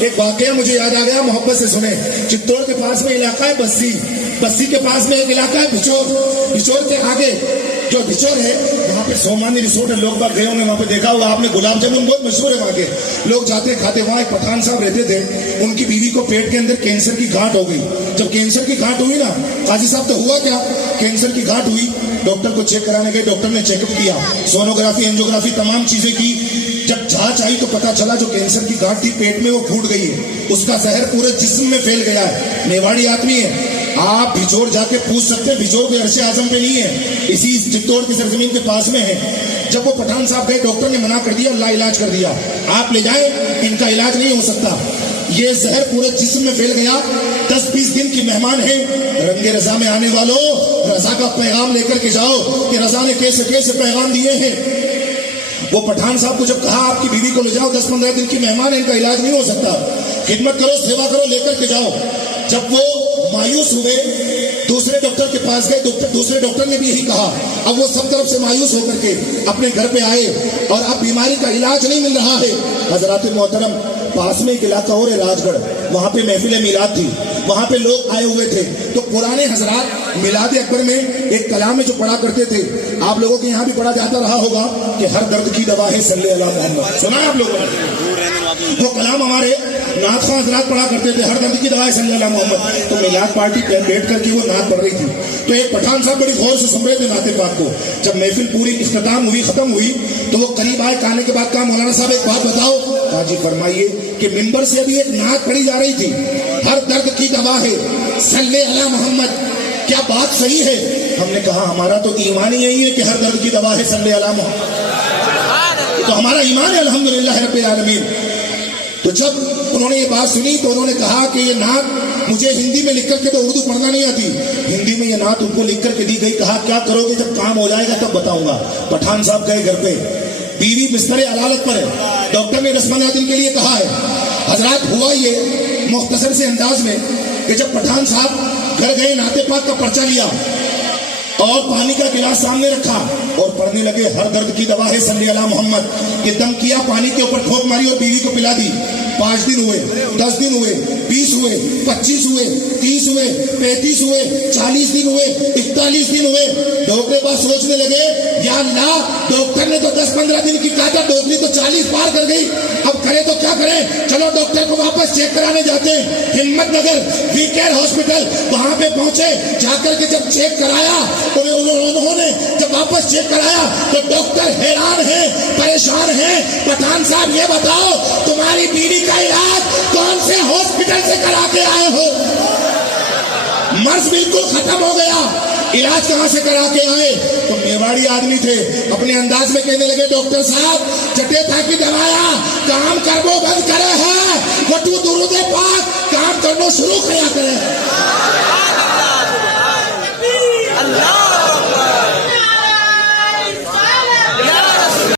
एक वाकया मुझे याद आ गया, मोहब्बत से सुने। चित्तौड़ के पास में इलाका है बस्सी, बस्सी के पास में एक इलाका है भिचौर, भिचौर के आगे जो भिचौर है वहाँ पे सोमानी रिसोर्ट है, लोग बाग गए होंगे वहाँ पे, देखा हुआ आपने, गुलाब जामुन बहुत मशहूर है वहाँ के, लोग जाते खाते। वहाँ एक पठान साहब रहते थे, उनकी बीवी को पेट के अंदर कैंसर की गांठ हो गई। जब कैंसर की गांठ हुई ना, काजी साहब तो हुआ क्या, कैंसर की गांठ हुई, डॉक्टर को चेक कराने गए, डॉक्टर ने चेकअप किया, सोनोग्राफी एंजियोग्राफी तमाम चीजें की। जब जांच आई तो पता चला जो कैंसर की गांठ थी पेट में वो फूट गई है, उसका जहर पूरे जिस्म में फैल गया है। मेवाड़ी आदमी है, आप भिचौर जाके पूछ सकते हैं, भिचौर के अर्शे आजम पे नहीं है, इसी चित्तौड़ की सरजमीन के पास में है। जब वो पठान साहब गए, डॉक्टर ने मना कर दिया, अल्लाह इलाज कर दिया, आप ले जाए, इनका इलाज नहीं हो सकता, ये जहर पूरे जिस्म में फैल गया। 10-20 दिन की मेहमान है, रंगे रजा में आने वालों, रजा का पैगाम लेकर के जाओ कि रजा ने कैसे कैसे पैगाम दिए हैं। वो पठान साहब को जब कहा आपकी बीवी को ले जाओ, 10-15 दिन की मेहमान है, इनका इलाज नहीं हो सकता, खिदमत करो, सेवा करो, लेकर के जाओ। जब वो मायूस हुए, दूसरे डॉक्टर के पास गए, दूसरे डॉक्टर ने भी यही कहा। अब वो सब तरफ से मायूस होकर के अपने घर पे आए और अब बीमारी का इलाज नहीं मिल रहा है। हजरात मोहतरम, पास में एक इलाका और है राजगढ़, वहां पे महफिल मिलाद थी, वहां पे लोग आए हुए थे। तो पुराने हजरात मिलाद अकबर में एक कलाम में जो पढ़ा करते थे, आप लोगों के यहाँ भी पढ़ा जाता रहा होगा कि हर दर्द की दवा है सल्ले अला मोहम्मद, सुना है आप लोगों ने? वो कलाम हमारे नाथ खां हजरात पढ़ा करते थे, हर दर्द की दवा है सल्ले अला मोहम्मद। तो मिलाद पार्टी बैठ करके वो नात पढ़ रही थी, तो एक पठान साहब बड़ी गौर से सुन रहे थे नाते पाक को। जब महफिल पूरी इख्तिताम हुई, खत्म हुई, तो वो करीब आए, कहने के बाद कहा मौलाना साहब एक बात बताओ। कहा जी फरमाइए। कि मिंबर से अभी एक नात पढ़ी जा रही थी, हर दर्द की दवा है सल्ले अला मोहम्मद, क्या बात सही है? हमने कहा हमारा तो ईमान ही यही है कि हर दर्द की दवा है सल्ले अला मोहम्मद, तो हमारा ईमान है अल्हम्दुलिल्लाह रब्बिल आलमीन। तो जब उन्होंने ये बात सुनी तो उन्होंने कहा कि ये नात मुझे हिंदी में लिख करके, तो उर्दू पढ़ना नहीं आती, हिंदी में ये नात उनको लिख करके दी गई। कहा क्या करोगे, जब काम हो जाएगा तब बताऊंगा। पठान साहब गए घर पे, बीवी बिस्तर अदालत पर है, डॉक्टर ने रस्म दिन के लिए कहा है। हजरात हुआ ये मुख्तसर से अंदाज में कि जब पठान साहब घर गए, नाते पाक का पर्चा लिया और पानी का गिलास सामने रखा और पढ़ने लगे, हर दर्द की दवा है सल्ले अला मोहम्मद। ये दम किया, पानी के ऊपर ठोक मारी और बीवी को पिला दी। 5 दिन हुए, 10 दिन हुए, 20 हुए, 25 हुए, 30 हुए, 35 हुए, 40 दिन हुए, 41 दिन हुए। डॉक्टर पास सोचने लगे, या अल्लाह, डॉक्टर ने तो 10-15 दिन की कहा था, डॉक्टरी तो 40 पार कर गई, अब करे तो क्या करें? चलो डॉक्टर को वापस चेक कराने जाते हैं। हिम्मतनगर वी केयर हॉस्पिटल, वहां पे पहुंचे, जाकर के जब चेक कराया, उन्होंने जब वापस चेक कराया तो डॉक्टर हैरान है, परेशान है। पठान साहब ये बताओ, तुम्हारी बीवी का इलाज कौन से हॉस्पिटल से करा के आए हो? मर्ज बिल्कुल खत्म हो गया, इलाज कहां से करा के आए? तो मेवाड़ी आदमी थे, अपने अंदाज में कहने लगे, डॉक्टर साहब चटे था कि दवाया काम करबो बंद करे है, वटू दुरूद पाक काम करना शुरू किया करे।